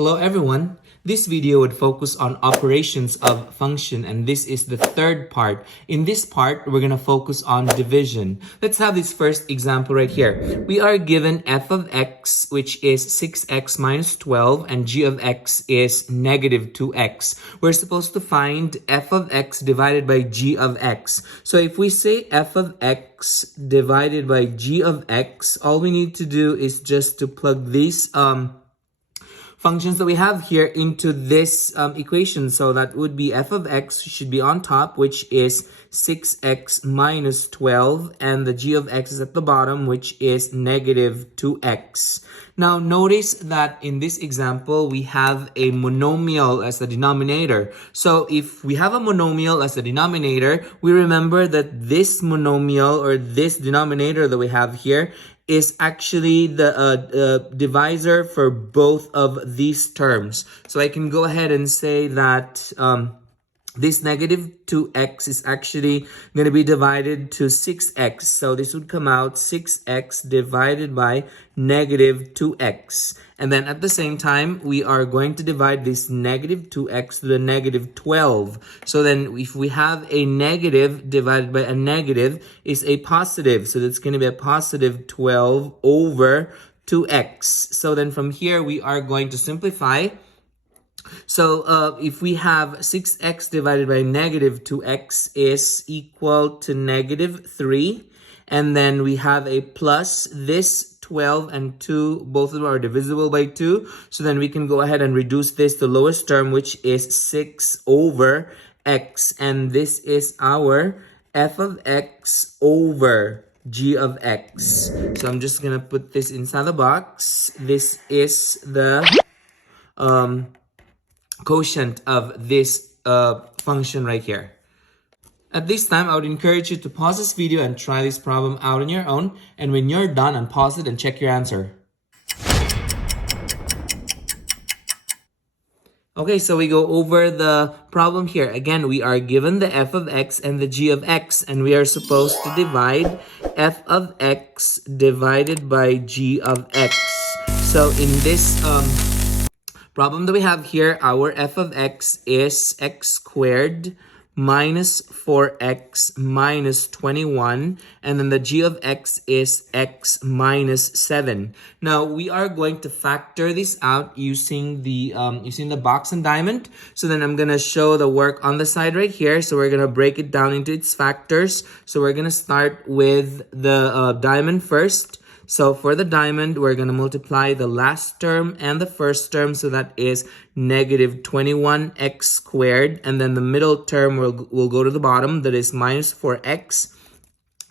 Hello everyone. This video would focus on operations of function, and this is the third part. In this part, we're going to focus on division. Let's have this first example right here. We are given f of x, which is 6x minus 12, and g of x is negative 2x. We're supposed to find f of x divided by g of x. So if we say f of x divided by g of x, all we need to do is just to plug these functions that we have here into this equation. So that would be f of x should be on top, which is 6x minus 12, and the g of x is at the bottom, which is negative 2x. Now notice that in this example, we have a monomial as the denominator. So if we have a monomial as the denominator, we remember that this monomial or this denominator that we have here is actually the divisor for both of these terms. So I can go ahead and say that this negative 2x is actually going to be divided to 6x. So this would come out 6x divided by negative 2x. And then at the same time, we are going to divide this negative 2x to the negative 12. So then if we have a negative divided by a negative is a positive. So that's going to be a positive 12 over 2x. So then from here, we are going to simplify. So if we have 6x divided by negative 2x is equal to negative 3. And then we have a plus this 12 and 2, both of them are divisible by 2. So then we can go ahead and reduce this to the lowest term, which is 6 over x. And this is our f of x over g of x. So I'm just going to put this inside the box. This is the quotient of this function right here. At this time, I would encourage you to pause this video and try this problem out on your own. And when you're done, unpause it and check your answer. Okay, so we go over the problem here. Again, we are given the f of x and the g of x, and we are supposed to divide f of x divided by g of x. So in this problem that we have here, our f of x is x squared minus 4x minus 21, and then the g of x is x minus 7. Now we are going to factor this out using the box and diamond. So then I'm gonna show the work on the side right here. So we're gonna break it down into its factors. So we're gonna start with the diamond first. So for the diamond, we're going to multiply the last term and the first term. So that is negative 21x squared. And then the middle term will go to the bottom. That is minus 4x.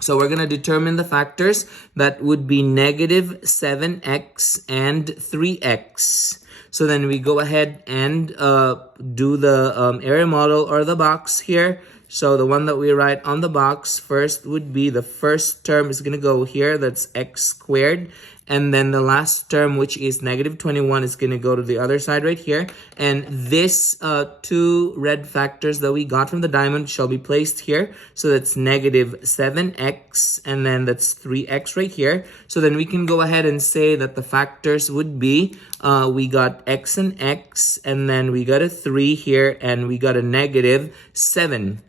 So we're going to determine the factors. That would be negative 7x and 3x. So then we go ahead and do the area model or the box here. So the one that we write on the box first would be the first term is going to go here. That's x squared. And then the last term, which is negative 21, is going to go to the other side right here. And this two red factors that we got from the diamond shall be placed here. So that's negative 7x, and then that's 3x right here. So then we can go ahead and say that the factors would be, we got x and x, and then we got a 3 here, and we got a negative 7.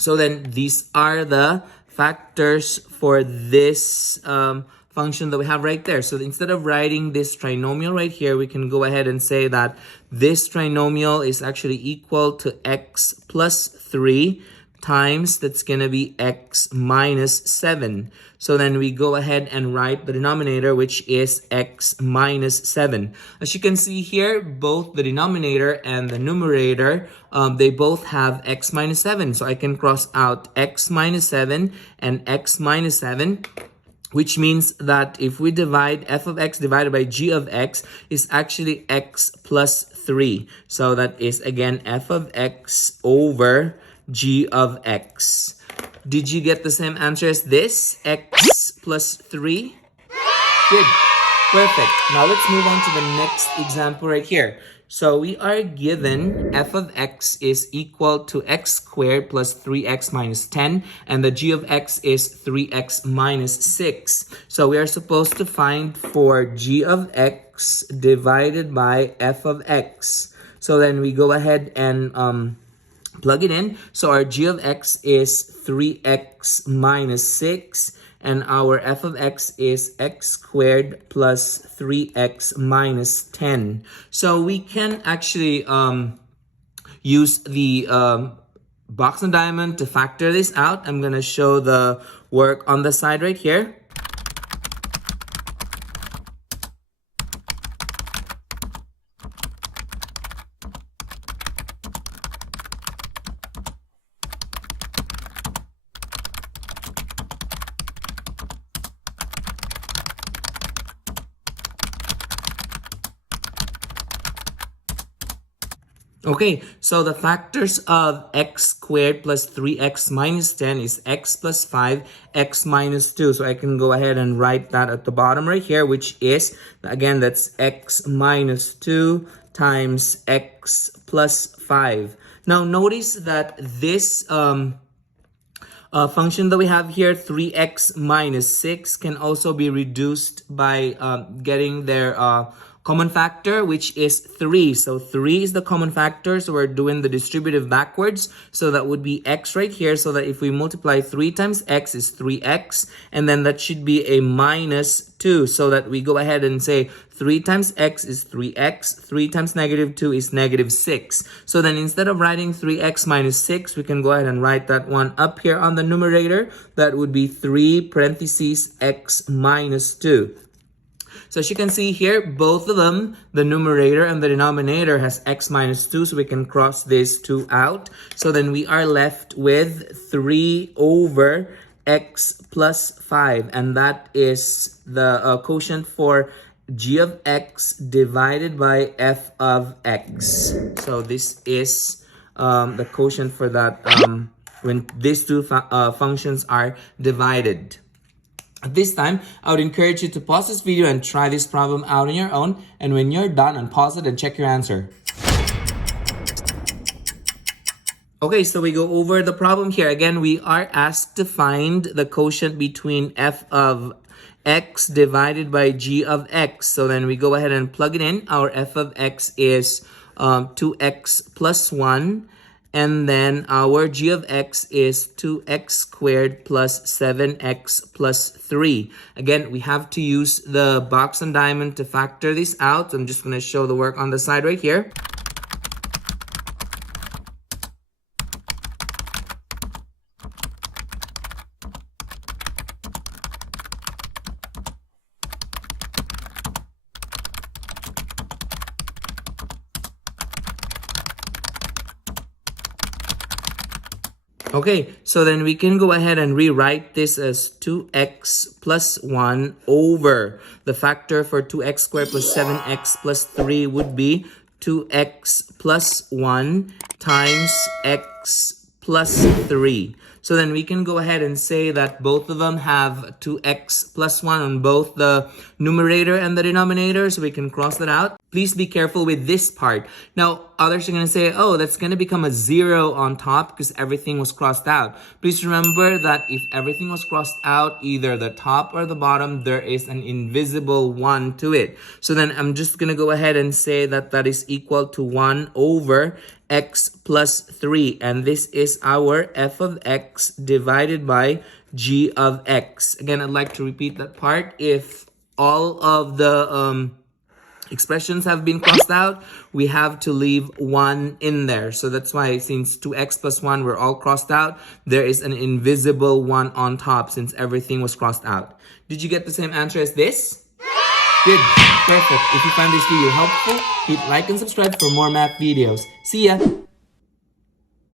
So then these are the factors for this function that we have right there. So instead of writing this trinomial right here, we can go ahead and say that this trinomial is actually equal to x plus 3 times, that's going to be x minus 7. So then we go ahead and write the denominator, which is x minus 7. As you can see here, both the denominator and the numerator, they both have x minus 7. So I can cross out x minus 7 and x minus 7. Which means that if we divide f of x divided by g of x is actually x plus 3. So that is again f of x over g of x. Did you get the same answer as this? X plus 3? Good. Perfect. Now let's move on to the next example right here. So we are given f of x is equal to x squared plus 3x minus 10, and the g of x is 3x minus 6. So we are supposed to find for g of x divided by f of x. So then we go ahead and plug it in. So our g of x is 3x minus 6. And our f of x is x squared plus 3x minus 10. So we can actually use the box and diamond to factor this out. I'm going to show the work on the side right here. Okay, so the factors of x squared plus 3x minus 10 is x plus 5, x minus 2. So I can go ahead and write that at the bottom right here, which is, again, that's x minus 2 times x plus 5. Now, notice that this function that we have here, 3x minus 6, can also be reduced by getting their common factor, which is 3. So 3 is the common factor, so we're doing the distributive backwards. So that would be x right here, so that if we multiply 3 times x is 3x, and then that should be a minus 2, so that we go ahead and say 3 times x is 3x, 3 times negative 2 is negative 6. So then instead of writing 3x minus 6, we can go ahead and write that one up here on the numerator. That would be 3 parentheses x minus 2. So as you can see here, both of them, the numerator and the denominator, has x minus 2, so we can cross these two out. So then we are left with 3 over x plus 5, and that is the quotient for g of x divided by f of x. So this is the quotient for that when these two functions are divided. At this time, I would encourage you to pause this video and try this problem out on your own. And when you're done, unpause it and check your answer. Okay, so we go over the problem here. Again, we are asked to find the quotient between f of x divided by g of x. So then we go ahead and plug it in. Our f of x is 2x plus 1. And then our g of x is 2x squared plus 7x plus 3. Again, we have to use the box and diamond to factor this out. I'm just going to show the work on the side right here. Okay, so then we can go ahead and rewrite this as 2x plus 1 over the factor for 2x squared plus 7x plus 3 would be 2x plus 1 times x plus 3. So then we can go ahead and say that both of them have 2x plus 1 on both the numerator and the denominator, so we can cross that out. Please be careful with this part. Now, others are going to say, oh, that's going to become a 0 on top because everything was crossed out. Please remember that if everything was crossed out, either the top or the bottom, there is an invisible 1 to it. So then I'm just going to go ahead and say that that is equal to 1 over x plus 3. And this is our f of x divided by g of x. Again, I'd like to repeat that part. If all of the expressions have been crossed out, we have to leave 1 in there. So that's why since 2x plus 1 were all crossed out, there is an invisible 1 on top since everything was crossed out. Did you get the same answer as this? Good. Perfect. If you find this video helpful, hit like and subscribe for more math videos. See ya!